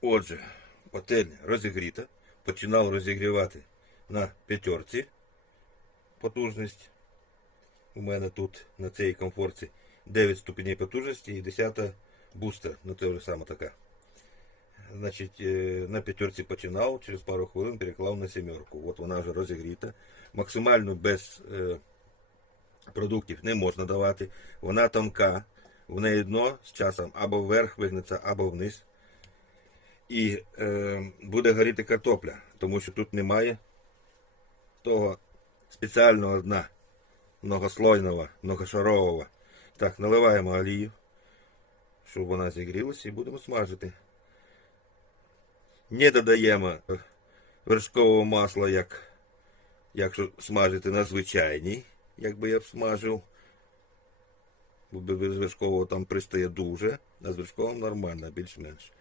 Отже, пательня розігріта. Починав розігрівати на п'ятерці потужність. У мене тут на цій комфорті 9 ступеней потужності і 10 бустер. Ну це вже саме така. Значить, е, на п'ятерці починав, через пару хвилин переклав на сімерку. От вона вже розігріта. Максимально без е, продуктів не можна давати. Вона тонка. В неї дно з часом або вверх вигнеться, або вниз. І е, буде горіти картопля, тому що тут немає того спеціального дна, многослойного, многошарового. Так, наливаємо олію, щоб вона зігрілася і будемо смажити. Не додаємо е, вершкового масла, як якщо смажити на звичайній, як би я б смажив. Бо без вершкового там пристає дуже, а з вершковим нормально, більш-менш.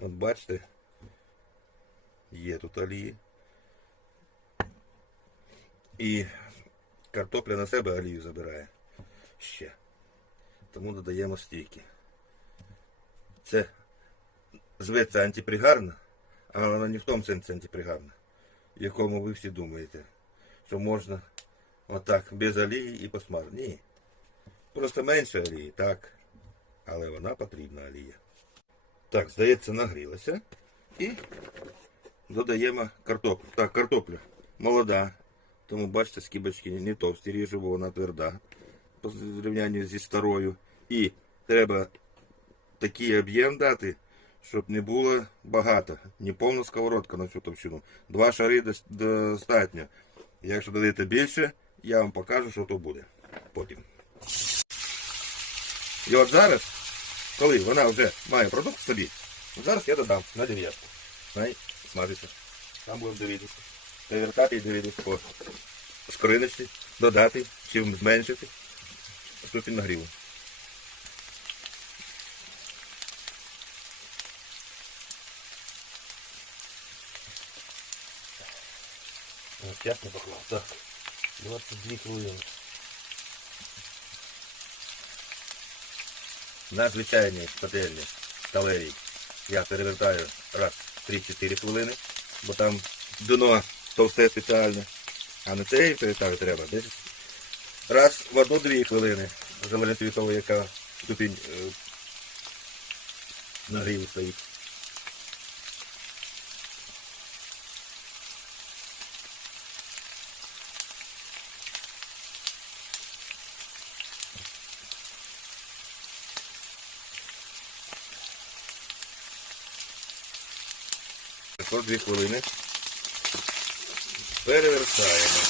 От бачите, є тут олії. І картопля на себе олію забирає ще. Тому додаємо стійки. Це зветься антипригарна, але вона не в тому сенсі антипригарна, в якому ви всі думаєте, що можна отак без олії і посмажити. Ні. Просто менше олії, так. Але вона потрібна олія. Так, здається, нагрілася. І додаємо картоплю. Так, картопля молода. Тому бачите, скибочки не товсті ріжу, бо вона тверда по зрівнянню зі старою. І треба такий об'єм дати, щоб не було багато. Не повна сковородка на всю товщину. Два шари достатньо. Якщо додаєте більше, я вам покажу, що то буде потім. І от зараз, коли вона вже має продукт собі, зараз я додам на дев'ятку. Най смажиться. Там будемо дивитися. Перевертати і дивитися по скориночці, додати, чим зменшити ступінь нагріву. Ось я не поклав. Так. 22 хвилини. На звичайній пательні сталевій я перевертаю раз 3-4 хвилини, бо там дно товсте спеціальне. А на цей перевертаю треба десь раз в одну-дві хвилини. Залежить від того, яка ступінь е, нагріву стоїть. Також дві хвилини. Перевертаємо.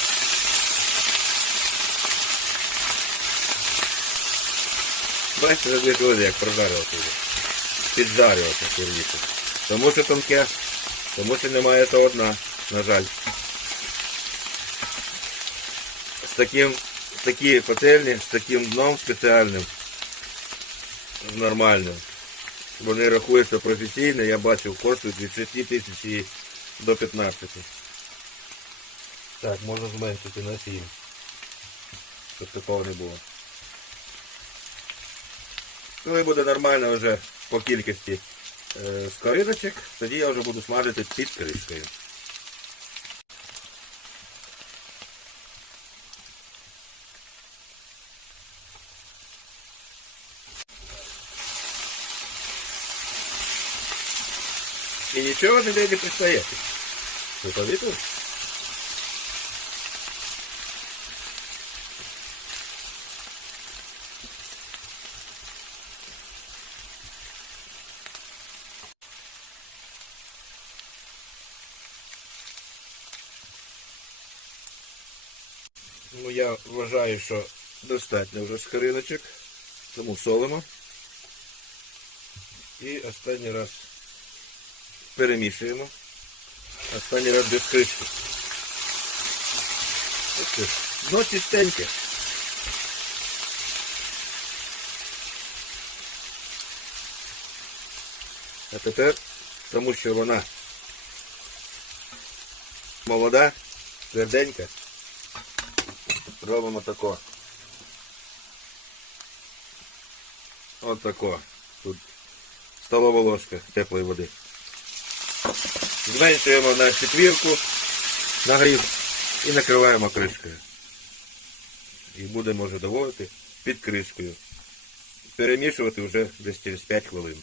Бачите, за дві хвилини як прожарювати. Піджарювати вірніше. Тому що тонке, тому що немає того дна, на жаль. З таким, такі пательні, з таким дном спеціальним, нормальним. Вони рахуються професійно, я бачив, коштують від 6 тисяч до 15. Так, можна зменшити на 7. Щоб такого не було. Коли буде нормально вже по кількості е, скориночок, тоді я вже буду смажити під кришкою. І нічого ніде не пристає. Ви помітили? Ну, я вважаю, що достатньо вже скориночок, тому солимо. І останній раз перемішуємо. Останній раз без кришки. Ось. Дно чистеньке. А тепер, тому що вона молода, тверденька, робимо тако. От тако. Тут столова ложка теплої води. Зменшуємо на четвірку нагрів і накриваємо кришкою. І будемо вже доводити під кришкою. Перемішувати вже десь через 5 хвилин.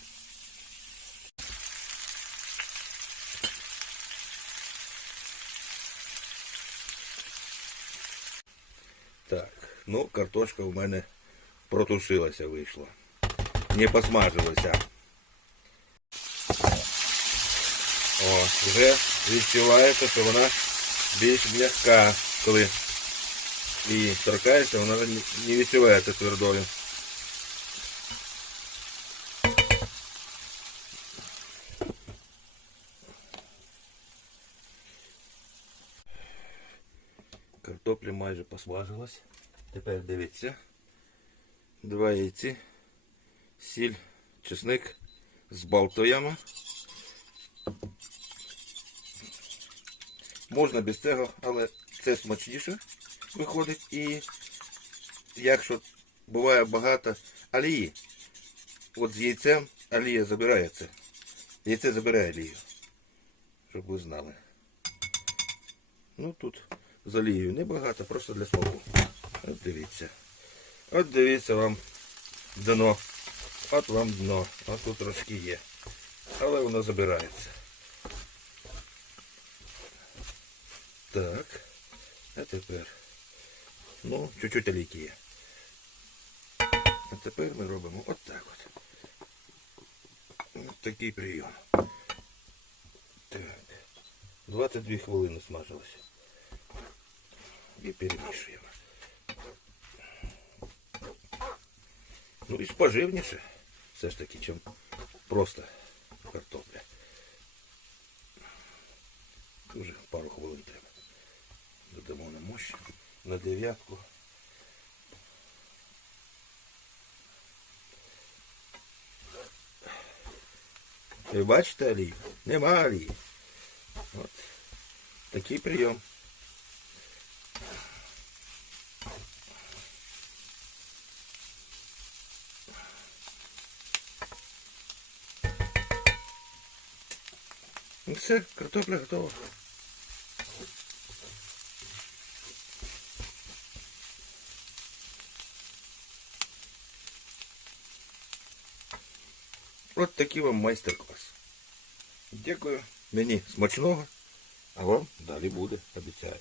Так, ну картошка в мене протушилася вийшла. Не посмажилася. О, вже відчувається, що вона більш м'яка, коли її торкається, вона вже не- відчувається твердою. Картопля майже посмажилась. Тепер дивіться. Два яйці, сіль, чесник збалтуємо. Можна без цього, але це смачніше виходить. І якщо буває багато олії, от з яйцем олія забирається. Яйце забирає олію. Щоб ви знали. Ну тут з олією небагато, просто для смаку. От дивіться. От дивіться вам дно. От вам дно. От тут трошки є. Але воно забирається. Так. А тепер. Ну, чуть-чуть олійки є. А тепер ми робимо от так от. От такий прийом. Так. 22 хвилини смажилося. І перемішуємо. Ну і споживніше. Все ж таки, чим просто картопля. Дуже пару хвилин треба. Додамо на мощь, на дев'ятку. Ви бачите олію? Нема олії. От. Такий прийом. Ну все, картопля готова. От такий вам майстер-клас. Дякую. Мені смачного, а вам далі буде, обіцяю.